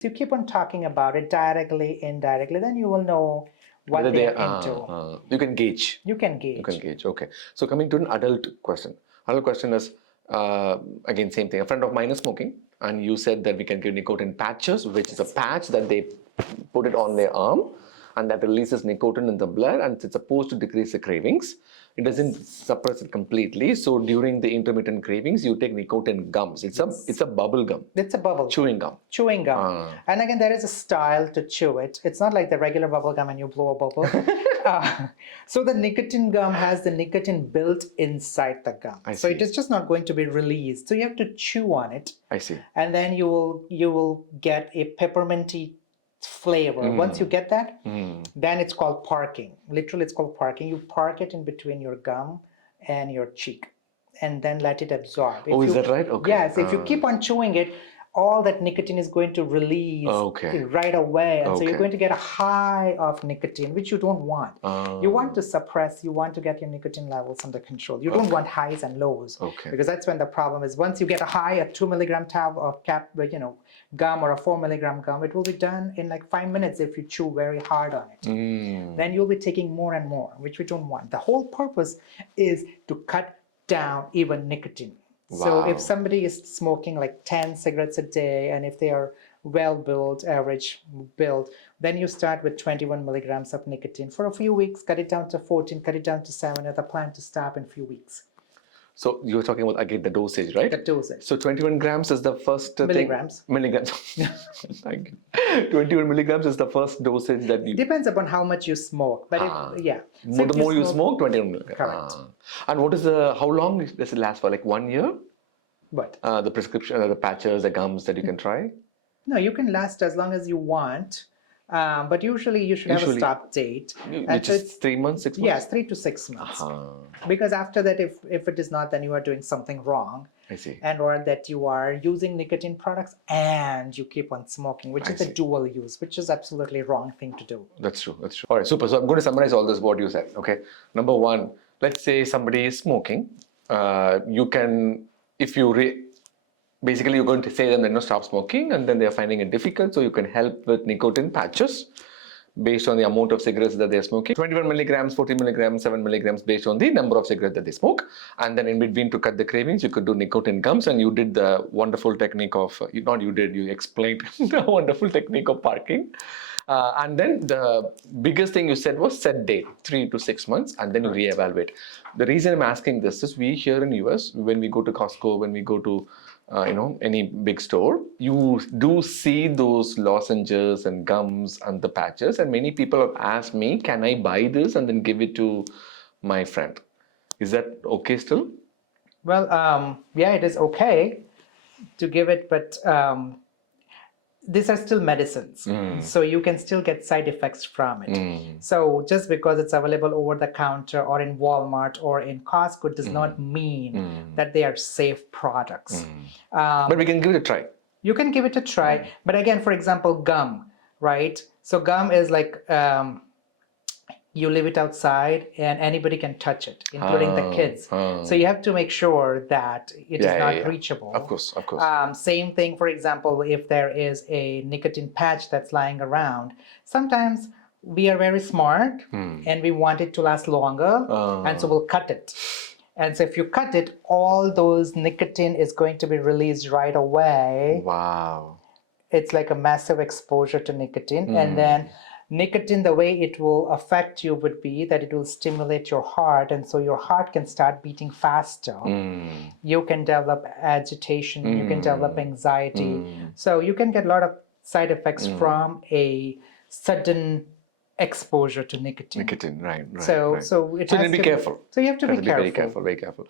You keep on talking about it directly, indirectly, then you will know what Whether they're they into. you can gauge. You can gauge. You can gauge. Okay. So coming to an adult question. Adult question is again same thing. A friend of mine is smoking, and you said that we can give nicotine patches, which is a patch that they put it on their arm, and that releases nicotine in the blood, and it's supposed to decrease the cravings. It doesn't suppress it completely. So during the intermittent cravings, you take nicotine gums. It's a bubble gum. It's a bubble chewing gum. Chewing gum. And again, there is a style to chew it. It's not like the regular bubble gum and you blow a bubble. So the nicotine gum has the nicotine built inside the gum. So it is just not going to be released. So you have to chew on it. I see. And then you will get a pepperminty flavor. Once you get that, then it's called parking. Literally, it's called parking. You park it in between your gum and your cheek, and then let it absorb. Is that right? Okay. Yes, if you keep on chewing it, all that nicotine is going to release right away. And so you're going to get a high of nicotine, which you don't want. You want to suppress, you want to get your nicotine levels under control. You don't want highs and lows. Because that's when the problem is. Once you get a high, a 2 milligram tab of gum or a 4 milligram gum, it will be done in like 5 minutes if you chew very hard on it. Then you'll be taking more and more, which we don't want. The whole purpose is to cut down even nicotine. So if somebody is smoking like 10 cigarettes a day, and if they are well-built, average build, then you start with 21 milligrams of nicotine. For a few weeks, cut it down to 14, cut it down to 7, with a plan to stop in a few weeks. So you're talking about, again, the dosage, right? The dosage. So 21 grams is the first milligrams. Milligrams. Thank you. 21 milligrams is the first dosage that you... Depends upon how much you smoke. But So the more you smoke, 21 milligrams. Correct. And what is how long does it last for? Like 1 year? What? The prescription, the patches, the gums that you can try? No, you can last as long as you want. But usually you should have a stop date. Which is 3 months, 6 months? Yes, 3 to 6 months. Because after that, if it is not, then you are doing something wrong. I see. And or that you are using nicotine products and you keep on smoking, which is a dual use, which is absolutely wrong thing to do. That's true. That's true. All right, super. So I'm going to summarize all this, what you said. Okay. Number one, let's say somebody is smoking. You can, if you basically you're going to say them, stop smoking, and then they're finding it difficult. So you can help with nicotine patches based on the amount of cigarettes that they're smoking. 21 milligrams, 40 milligrams, 7 milligrams based on the number of cigarettes that they smoke. And then in between, to cut the cravings, you could do nicotine gums, and you did the wonderful technique of, you explained the wonderful technique of parking. And then the biggest thing you said was set date, 3 to 6 months, and then you reevaluate. The reason I'm asking this is we here in US, when we go to Costco, when we go to any big store, you do see those lozenges and gums and the patches, and many people have asked me, can I buy this and then give it to my friend? Is that okay still? Well, yeah, it is okay to give it, but these are still medicines. So you can still get side effects from it. So just because it's available over the counter or in Walmart or in Costco does not mean that they are safe products. But we can give it a try. You can give it a try. But again, for example, gum, right? So gum is like, you leave it outside and anybody can touch it, including the kids. So you have to make sure that it is not reachable. Of course, of course. Same thing, for example, if there is a nicotine patch that's lying around, sometimes we are very smart and we want it to last longer, and so we'll cut it. And so if you cut it, all those nicotine is going to be released right away. Wow. It's like a massive exposure to nicotine. And then nicotine, the way it will affect you would be that it will stimulate your heart, and so your heart can start beating faster. You can develop agitation, you can develop anxiety. So you can get a lot of side effects from a sudden exposure to nicotine. Nicotine, right. So you need to be careful. So you have to be careful. Very careful, very careful.